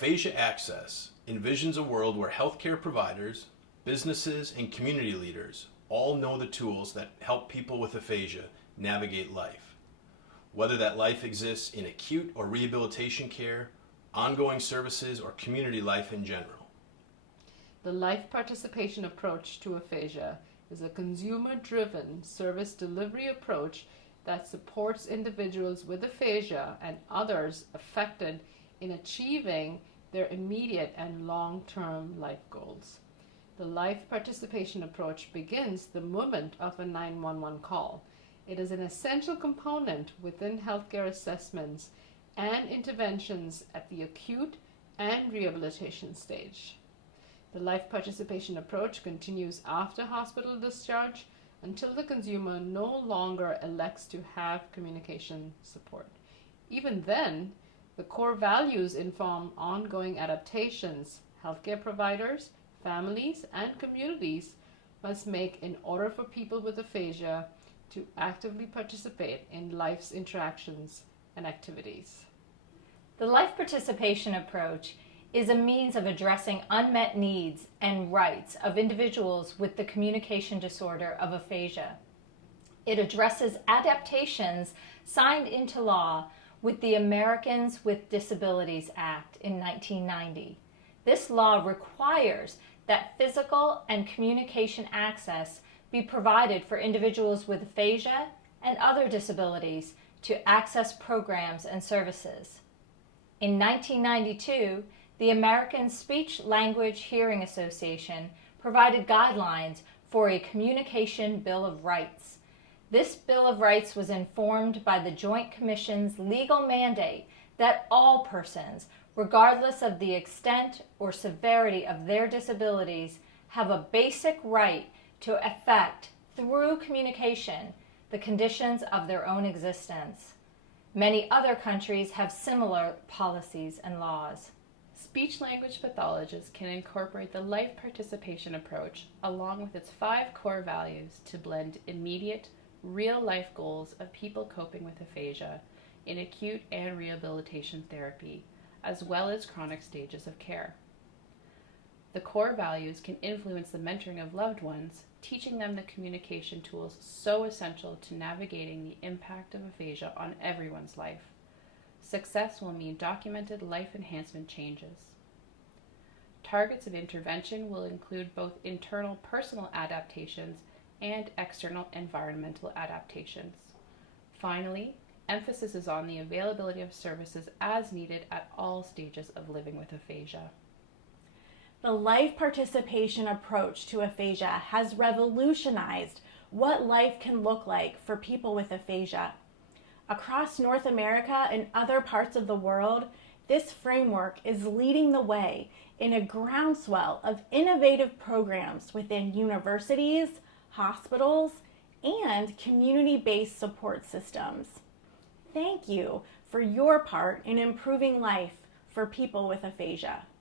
Aphasia Acess envisions a world where healthcare providers, businesses, and community leaders all know the tools that help people with aphasia navigate life. Whether that life exists in acute or rehabilitation care, ongoing services, or community life in general. The life participation approach to aphasia is a consumer-driven service delivery approach that supports individuals with aphasia and others affected in achieving their immediate and long-term life goals. The life participation approach begins the moment of a 911 call. It is an essential component within healthcare assessments and interventions at the acute and rehabilitation stage. The life participation approach continues after hospital discharge until the consumer no longer elects to have communication support. Even then, the core values inform ongoing adaptations healthcare providers, families, and communities must make in order for people with aphasia to actively participate in life's interactions and activities. The life participation approach is a means of addressing unmet needs and rights of individuals with the communication disorder of aphasia. It addresses adaptations signed into law with the Americans with Disabilities Act in 1990. This law requires that physical and communication access be provided for individuals with aphasia and other disabilities to access programs and services. In 1992, the American Speech Language Hearing Association provided guidelines for a Communication Bill of Rights. This Bill of Rights was informed by the Joint Commission's legal mandate that all persons, regardless of the extent or severity of their disabilities, have a basic right to affect, through communication, the conditions of their own existence. Many other countries have similar policies and laws. Speech-language pathologists can incorporate the life participation approach along with its 5 core values to blend immediate, real-life goals of people coping with aphasia in acute and rehabilitation therapy, as well as chronic stages of care. The core values can influence the mentoring of loved ones, teaching them the communication tools so essential to navigating the impact of aphasia on everyone's life. Success will mean documented life enhancement changes. Targets of intervention will include both internal personal adaptations and external environmental adaptations. Finally, emphasis is on the availability of services as needed at all stages of living with aphasia. The life participation approach to aphasia has revolutionized what life can look like for people with aphasia. Across North America and other parts of the world, this framework is leading the way in a groundswell of innovative programs within universities, hospitals, and community-based support systems. Thank you for your part in improving life for people with aphasia.